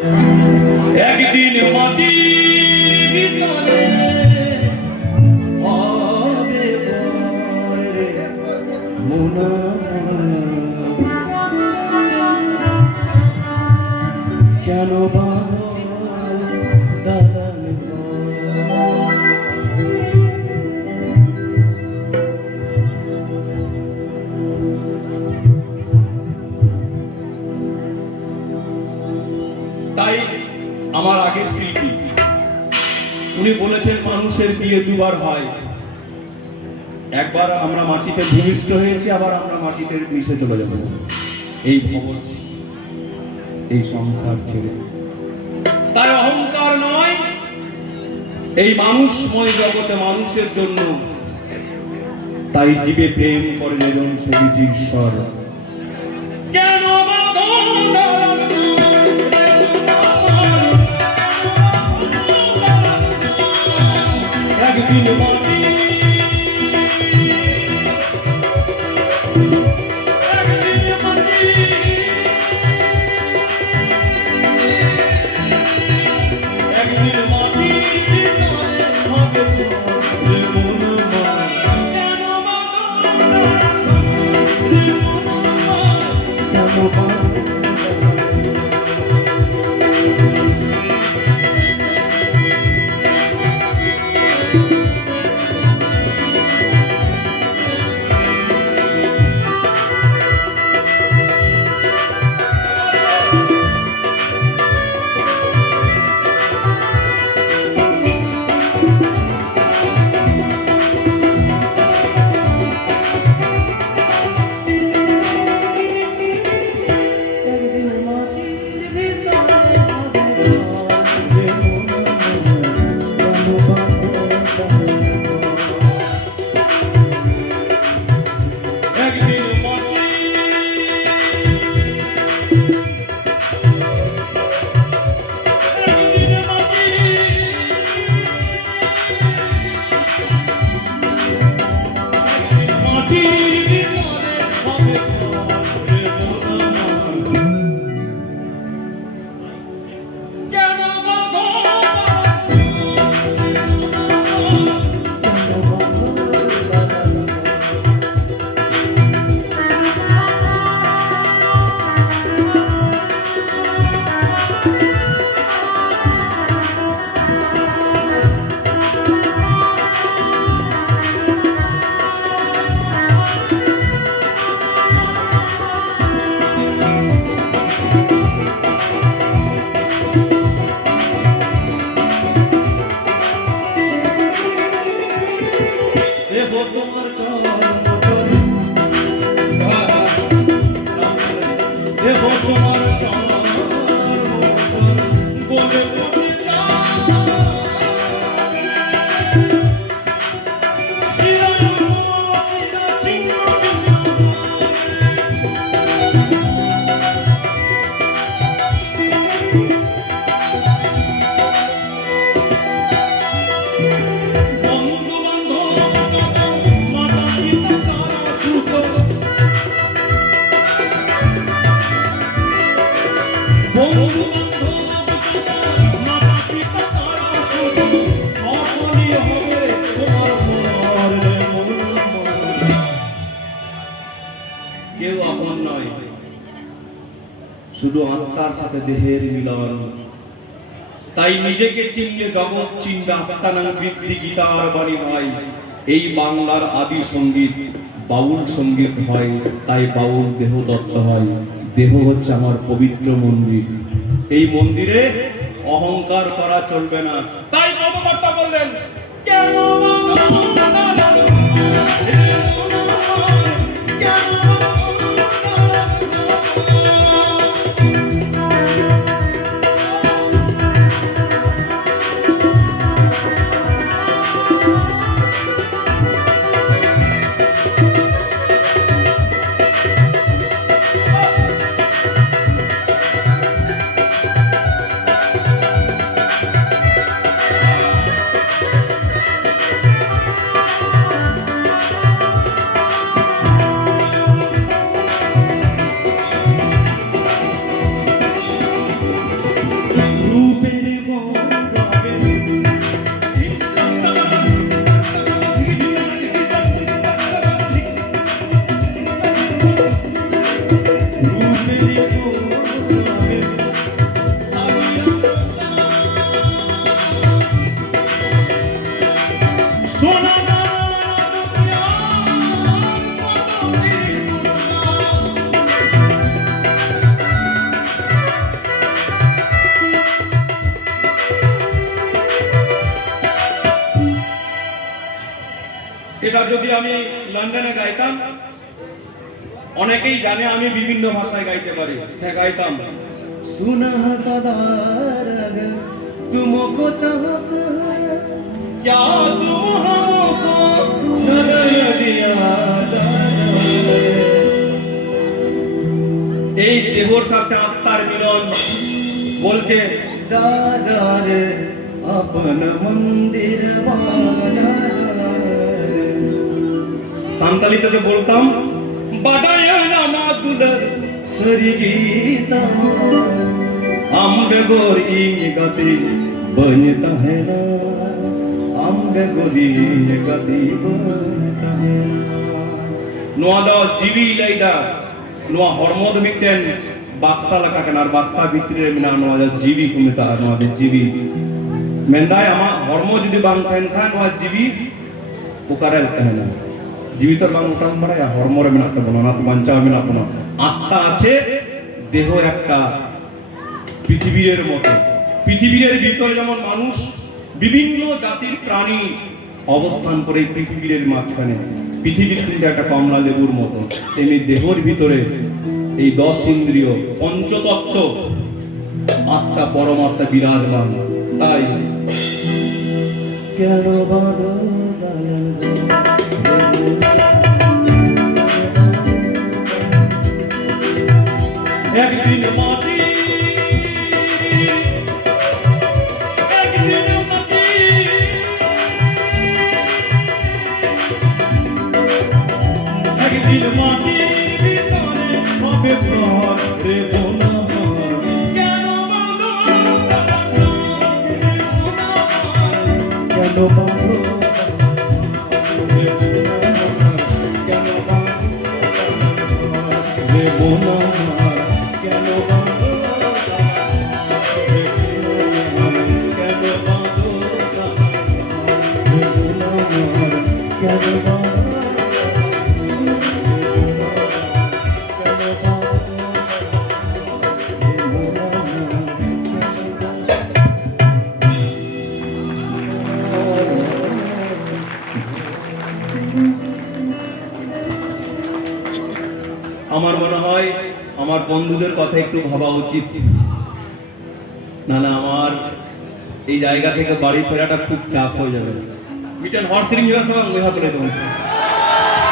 একদিন মাটির ভিতরে হবে রে মোনা, কেন বাঁধো দালান তাই আমার আগের শিল্পী উনি বলেছেন মানুষের বিয়ে দুবার হয়, একবার আমরা মাটিতে ভূমিষ্ঠ হয়েছি, আবার আমরা মাটিতে মিশে চলে যাব এই ভবস এই সংসার ছেড়ে। তাই অহংকার নয়, এই মানুষময় জগতে মানুষের জন্য, তাই জীবে প্রেম করে এজন সেবিজি ঈশ্বর। কেন একদিন মাটি কেউ আপন নয়, শুধু আত্মার সাথে দেহের মিলন। তাই নিজেকে চিনলে জগৎ চিনবে, আত্মানাং বৃদ্ধি গীতার বাণী হয়। এই বাংলার আদি সঙ্গীত বাউল সঙ্গীত হয়, তাই বাউল দেহ দত্ত হয়। দেহ হচ্ছে আমার পবিত্র মন্দির, এই মন্দিরে অহংকার করা চলবে না। তাই পদকর্তা বললেন, কেন এটা যদি আমি লন্ডনে গাইতাম, অনেকেই জানে আমি বিভিন্ন ভাষায় গাইতে পারি। হ্যাঁ, গাইতাম। সুনা সদার তুমকো চাহত क्या तुम हमको जला दिया এই দেহর সাথে আত্মার মিলন বলছে যা যা রে আপন মন্দির সান্তালিতে তো বলতাম বাডায়া নামা দুলার সরি গীতা আমবে গোরি গতি বনতা है ना আমবে গোরি গতি বনতা है নোয়া দা জিবি লাইদা নোয়া হরমদ মিটেন বাক্সা লাগা কেনার বাক্সা ভিতরে মিনা নোয়া দা জিবি কুমিতা নোয়া দা জিবি মেন্দায় আমা হরম যদি বাং থাকেন খান নোয়া জিবি পুকারে তাহে না জিবি তো বাং উঠান বাড়ায় হরমরে মিনা তো না তো বাঞ্চা মিনা তো না আত্মা আছে দেহ একটা পৃথিবীর মতো পৃথিবীর ভিতরে যেমন মানুষ বিভিন্ন জাতির প্রাণী অবস্থান করে পৃথিবীর মাঝখানে পৃথিবীর কিন্তু একটা কমলা লেবুর মতো তেমনি দেহর ভিতরে এই 10 ইন্দ্রিয় পঞ্চতত্ত্ব আত্মা পরমাত্মা বিরাজমান তাই কেন বাঁধো একদিন মাটি একদিন মাটির ভিতরে হবে প্রাণ রে বোনা কেন বাঁধো কেন বাঁধো কেন বাঁধো রে বোনা কেন বাঁধো কেন বাঁধো রে বোনা কেন বাঁধো আমার মনে হয় আমার বন্ধুদের কথা একটু ভাবা উচিত না না আমার এই জায়গা থেকে বাড়ি ফেরাটা খুব চাপ হয়ে যাবে মিটেন হর্সিং বিভাগ সঙ্গে করে দেবো